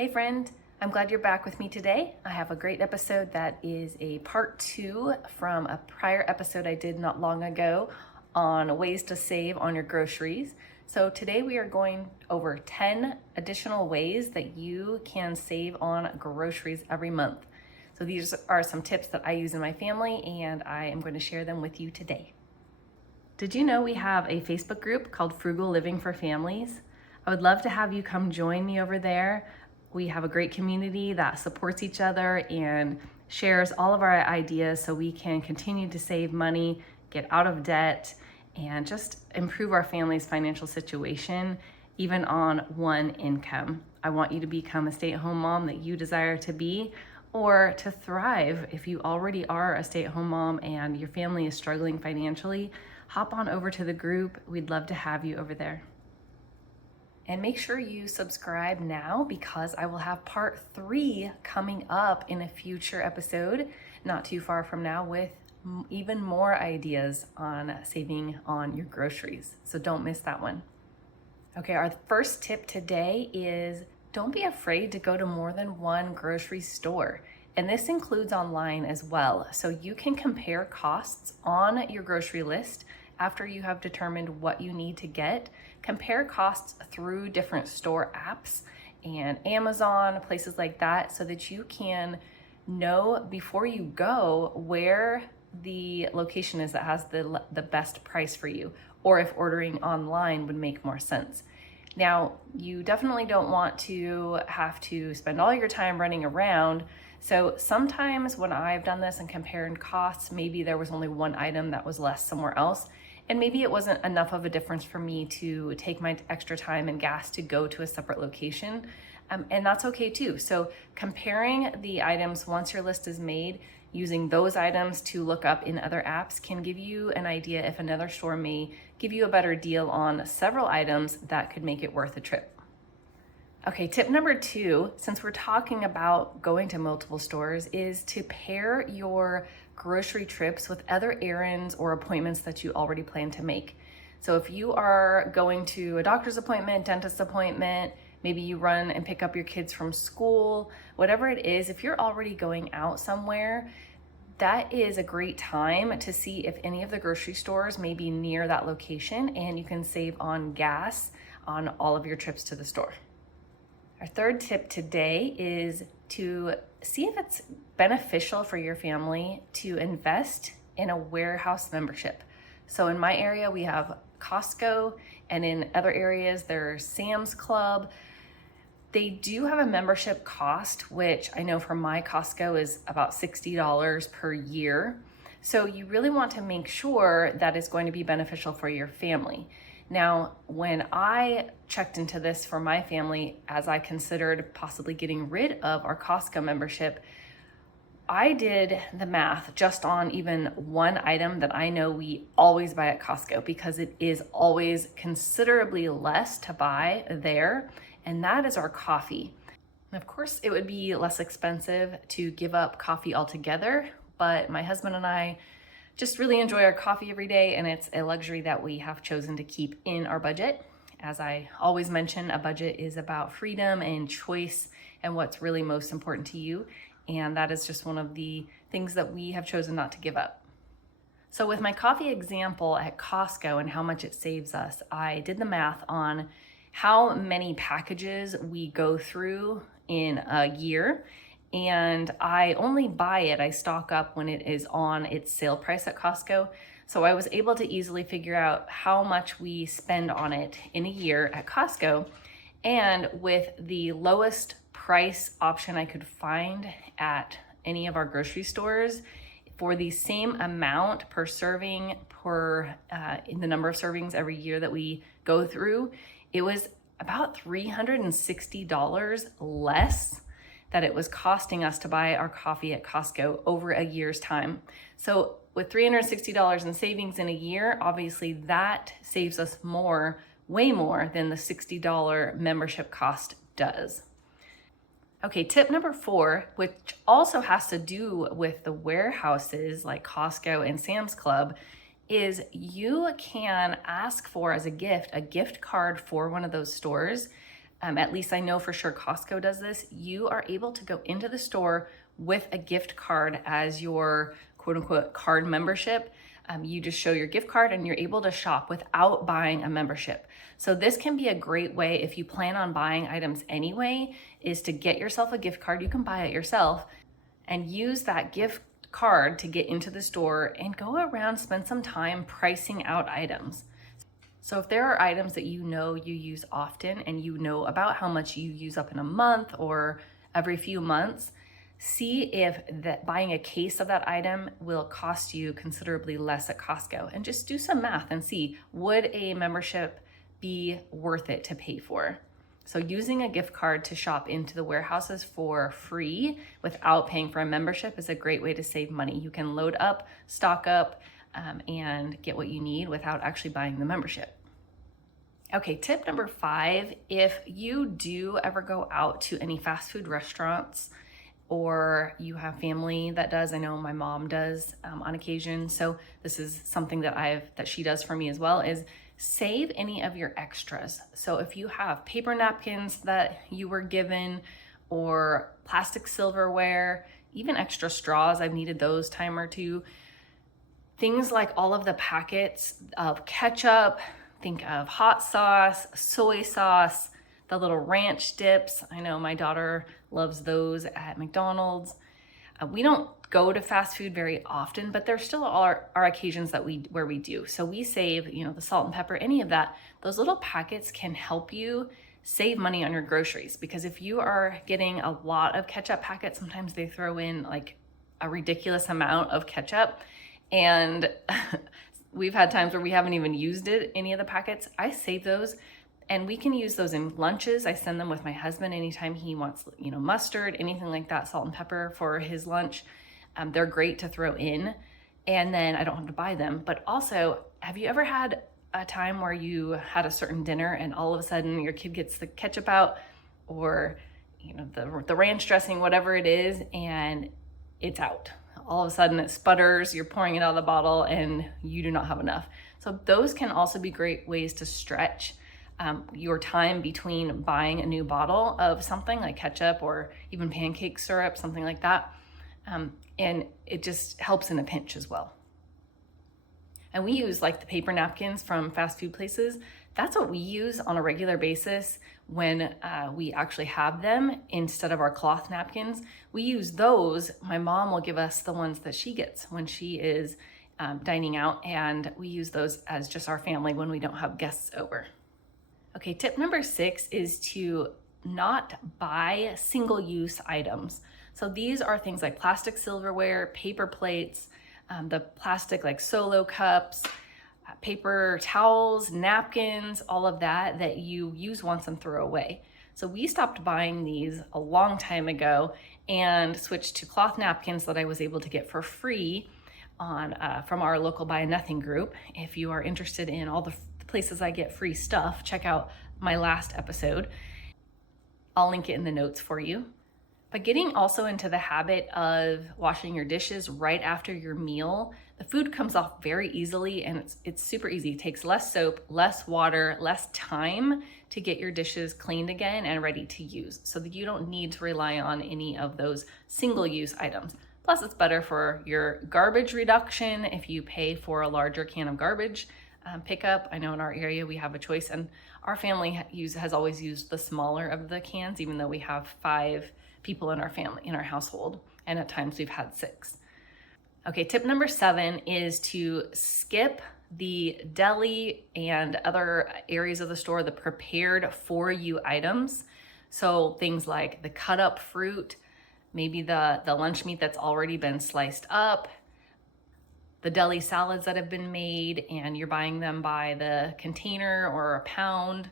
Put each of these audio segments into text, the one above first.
Hey friend, I'm glad you're back with me today. I have a great episode that is a part 2 from a prior episode I did not long ago on ways to save on your groceries. So today we are going over 10 additional ways that you can save on groceries every month. So these are some tips that I use in my family and I am going to share them with you today. Did you know we have a Facebook group called Frugal Living for Families? I would love to have you come join me over there. We have a great community that supports each other and shares all of our ideas so we can continue to save money, get out of debt, and just improve our family's financial situation, even on one income. I want you to become a stay-at-home mom that you desire to be, or to thrive if you already are a stay-at-home mom and your family is struggling financially. Hop on over to the group. We'd love to have you over there. And make sure you subscribe now because I will have part 3 coming up in a future episode, not too far from now, with even more ideas on saving on your groceries. So don't miss that one. Okay, our first tip today is don't be afraid to go to more than one grocery store. And this includes online as well. So you can compare costs on your grocery list after you have determined what you need to get. Compare costs through different store apps and Amazon, places like that, so that you can know before you go where the location is that has the best price for you, or if ordering online would make more sense. Now, you definitely don't want to have to spend all your time running around. So sometimes when I've done this and compared costs, maybe there was only one item that was less somewhere else. And maybe it wasn't enough of a difference for me to take my extra time and gas to go to a separate location. And that's okay too. So comparing the items once your list is made, using those items to look up in other apps can give you an idea if another store may give you a better deal on several items that could make it worth a trip. Okay, tip number 2, since we're talking about going to multiple stores, is to pair your grocery trips with other errands or appointments that you already plan to make. So if you are going to a doctor's appointment, dentist appointment, maybe you run and pick up your kids from school, whatever it is, if you're already going out somewhere, that is a great time to see if any of the grocery stores may be near that location and you can save on gas on all of your trips to the store. Our third tip today is to see if it's beneficial for your family to invest in a warehouse membership. So in my area, we have Costco, and in other areas, there's Sam's Club. They do have a membership cost, which I know for my Costco is about $60 per year. So you really want to make sure that it's going to be beneficial for your family. Now, when I checked into this for my family, as I considered possibly getting rid of our Costco membership, I did the math just on even one item that I know we always buy at Costco because it is always considerably less to buy there, and that is our coffee. And of course, it would be less expensive to give up coffee altogether, but my husband and I just really enjoy our coffee every day, and it's a luxury that we have chosen to keep in our budget. As I always mention, a budget is about freedom and choice and what's really most important to you, and that is just one of the things that we have chosen not to give up. So with my coffee example at Costco and how much it saves us, I did the math on how many packages we go through in a year. And I only buy it, I stock up when it is on its sale price at Costco. So I was able to easily figure out how much we spend on it in a year at Costco. And with the lowest price option I could find at any of our grocery stores, for the same amount per serving, in the number of servings every year that we go through, it was about $360 less that it was costing us to buy our coffee at Costco over a year's time. So with $360 in savings in a year, obviously that saves us more, way more than the $60 membership cost does. Okay, tip number 4, which also has to do with the warehouses like Costco and Sam's Club, is you can ask for as a gift card for one of those stores at least I know for sure Costco does this, you are able to go into the store with a gift card as your quote unquote card membership. You just show your gift card and you're able to shop without buying a membership. So this can be a great way if you plan on buying items anyway, is to get yourself a gift card. You can buy it yourself and use that gift card to get into the store and go around, spend some time pricing out items. So if there are items that you know you use often and you know about how much you use up in a month or every few months, see if that buying a case of that item will cost you considerably less at Costco, and just do some math and see, would a membership be worth it to pay for? So using a gift card to shop into the warehouses for free without paying for a membership is a great way to save money. You can load up, stock up, and get what you need without actually buying the membership. Okay, tip number 5, if you do ever go out to any fast food restaurants, or you have family that does, I know my mom does on occasion, so this is something that she does for me as well, is save any of your extras. So if you have paper napkins that you were given, or plastic silverware, even extra straws, I've needed those time or two, things like all of the packets of ketchup, think of hot sauce, soy sauce, the little ranch dips. I know my daughter loves those at McDonald's. We don't go to fast food very often, but there still are occasions where we do. So we save, the salt and pepper, any of that. Those little packets can help you save money on your groceries, because if you are getting a lot of ketchup packets, sometimes they throw in like a ridiculous amount of ketchup, and we've had times where we haven't even used any of the packets. I save those, and we can use those in lunches. I send them with my husband anytime he wants, mustard, anything like that, salt and pepper for his lunch. They're great to throw in, and then I don't have to buy them. But also, have you ever had a time where you had a certain dinner and all of a sudden your kid gets the ketchup out, or the ranch dressing, whatever it is, and it's out? All of a sudden it sputters, you're pouring it out of the bottle, and you do not have enough. So those can also be great ways to stretch your time between buying a new bottle of something like ketchup or even pancake syrup, something like that. And it just helps in a pinch as well. And we use like the paper napkins from fast food places. That's what we use on a regular basis when we actually have them instead of our cloth napkins. We use those. My mom will give us the ones that she gets when she is dining out, and we use those as just our family when we don't have guests over. Okay, tip number 6 is to not buy single-use items. So these are things like plastic silverware, paper plates, the plastic like solo cups, paper towels, napkins, all of that you use once and throw away. So we stopped buying these a long time ago and switched to cloth napkins that I was able to get for free from our local Buy Nothing group. If you are interested in all the places I get free stuff, check out my last episode. I'll link it in the notes for you. But getting also into the habit of washing your dishes right after your meal, the food comes off very easily, and it's super easy. It takes less soap, less water, less time to get your dishes cleaned again and ready to use, so that you don't need to rely on any of those single-use items. Plus, it's better for your garbage reduction if you pay for a larger can of garbage pickup. I know in our area we have a choice, and our family has always used the smaller of the cans, even though we have 5 people in our household, and at times we've had 6. Okay, tip number 7 is to skip the deli and other areas of the store, the prepared for you items. So things like the cut up fruit, maybe the lunch meat that's already been sliced up, the deli salads that have been made and you're buying them by the container or a pound.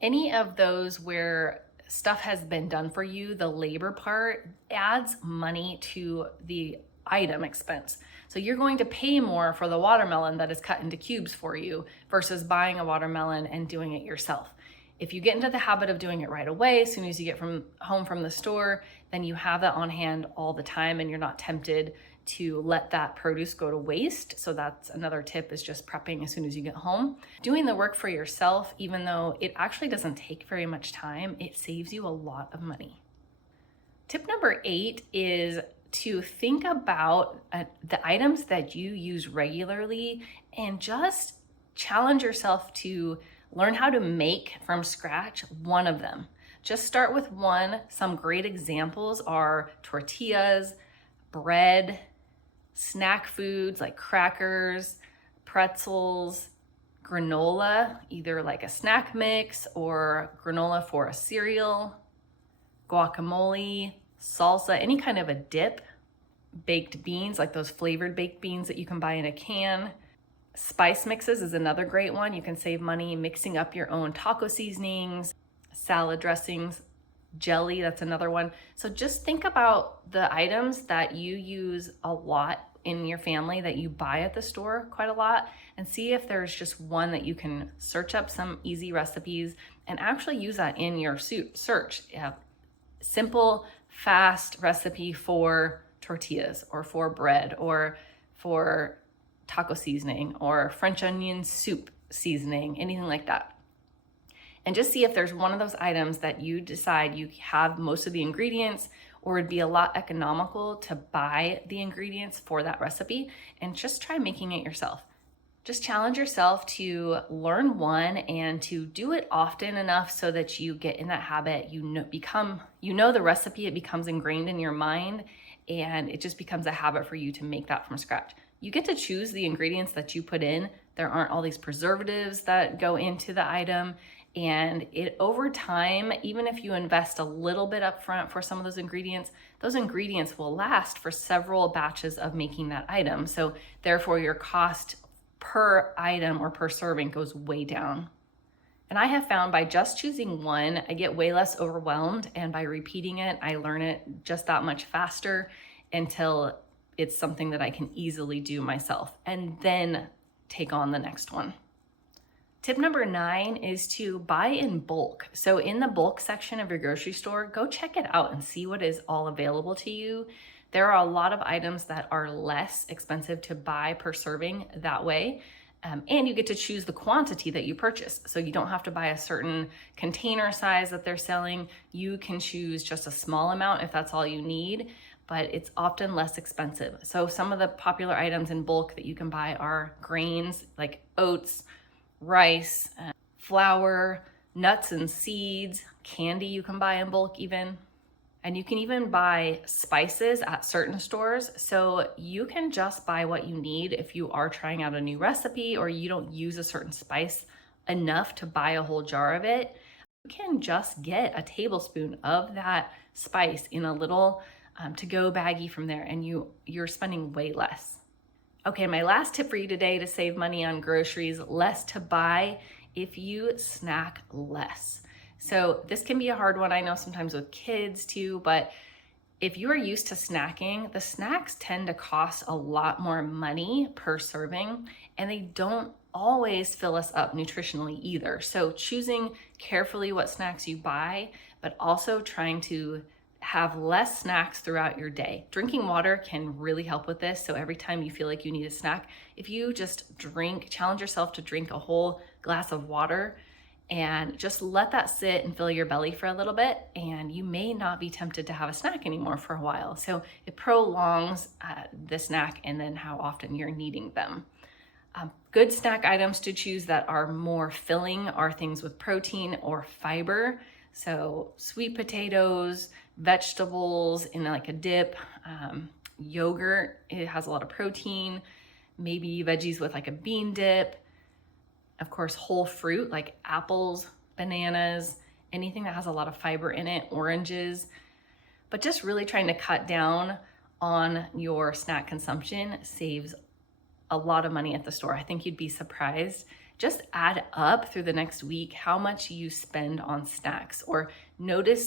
Any of those where stuff has been done for you, the labor part adds money to the item expense. So you're going to pay more for the watermelon that is cut into cubes for you versus buying a watermelon and doing it yourself. If you get into the habit of doing it right away, as soon as you get home from the store, then you have that on hand all the time and you're not tempted to let that produce go to waste. So that's another tip, is just prepping as soon as you get home. Doing the work for yourself, even though it actually doesn't take very much time, it saves you a lot of money. Tip number 8 is to think about the items that you use regularly and just challenge yourself to learn how to make from scratch one of them. Just start with one. Some great examples are tortillas, bread, snack foods like crackers, pretzels, granola, either like a snack mix or granola for a cereal, guacamole, salsa, any kind of a dip, baked beans, like those flavored baked beans that you can buy in a can. Spice mixes is another great one. You can save money mixing up your own taco seasonings, salad dressings, jelly, that's another one. So just think about the items that you use a lot in your family, that you buy at the store quite a lot, and see if there's just one that you can search up some easy recipes and actually use that in your search. Simple, fast recipe for tortillas or for bread or for taco seasoning or French onion soup seasoning, anything like that. And just see if there's one of those items that you decide you have most of the ingredients, or it'd be a lot economical to buy the ingredients for that recipe, and just try making it yourself. Just challenge yourself to learn one and to do it often enough so that you get in that habit. You know the recipe, it becomes ingrained in your mind, and it just becomes a habit for you to make that from scratch. You get to choose the ingredients that you put in. There aren't all these preservatives that go into the item. And it over time, even if you invest a little bit up front for some of those ingredients will last for several batches of making that item. So therefore your cost per item or per serving goes way down. And I have found by just choosing one, I get way less overwhelmed, and by repeating it, I learn it just that much faster until it's something that I can easily do myself, and then take on the next one. Tip number 9 is to buy in bulk. So in the bulk section of your grocery store, go check it out and see what is all available to you. There are a lot of items that are less expensive to buy per serving that way. And you get to choose the quantity that you purchase. So you don't have to buy a certain container size that they're selling. You can choose just a small amount if that's all you need, but it's often less expensive. So some of the popular items in bulk that you can buy are grains like oats, rice, flour, nuts and seeds, candy you can buy in bulk even. And you can even buy spices at certain stores. So you can just buy what you need if you are trying out a new recipe or you don't use a certain spice enough to buy a whole jar of it. You can just get a tablespoon of that spice in a little to-go baggie from there, and you're spending way less. Okay, my last tip for you today to save money on groceries: less to buy if you snack less. So this can be a hard one, I know, sometimes with kids too, but if you are used to snacking, the snacks tend to cost a lot more money per serving, and they don't always fill us up nutritionally either. So choosing carefully what snacks you buy, but also trying to have less snacks throughout your day. Drinking water can really help with this. So every time you feel like you need a snack, if you just challenge yourself to drink a whole glass of water and just let that sit and fill your belly for a little bit, and you may not be tempted to have a snack anymore for a while. So it prolongs the snack and then how often you're needing them. Good snack items to choose that are more filling are things with protein or fiber. So sweet potatoes, vegetables in like a dip, yogurt, it has a lot of protein, maybe veggies with like a bean dip. Of course, whole fruit like apples, bananas, anything that has a lot of fiber in it, oranges. But just really trying to cut down on your snack consumption saves a lot of money at the store. I think you'd be surprised. Just add up through the next week how much you spend on snacks, or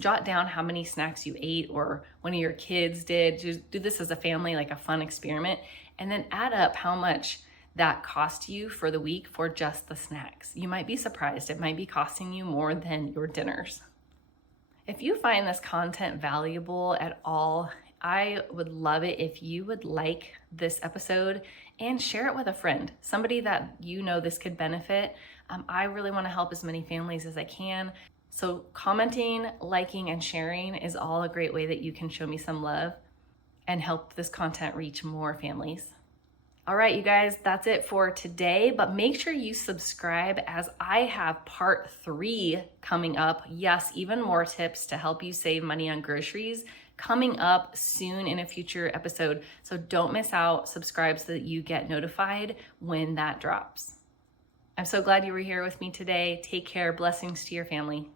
jot down how many snacks you ate or one of your kids did. Just do this as a family, like a fun experiment, and then add up how much that cost you for the week for just the snacks. You might be surprised. It might be costing you more than your dinners. If you find this content valuable at all, I would love it if you would like this episode and share it with a friend, somebody that you know this could benefit. I really want to help as many families as I can. So commenting, liking, and sharing is all a great way that you can show me some love and help this content reach more families. All right, you guys, that's it for today, but make sure you subscribe as I have part 3 coming up. Yes, even more tips to help you save money on groceries coming up soon in a future episode. So don't miss out, subscribe so that you get notified when that drops. I'm so glad you were here with me today. Take care, blessings to your family.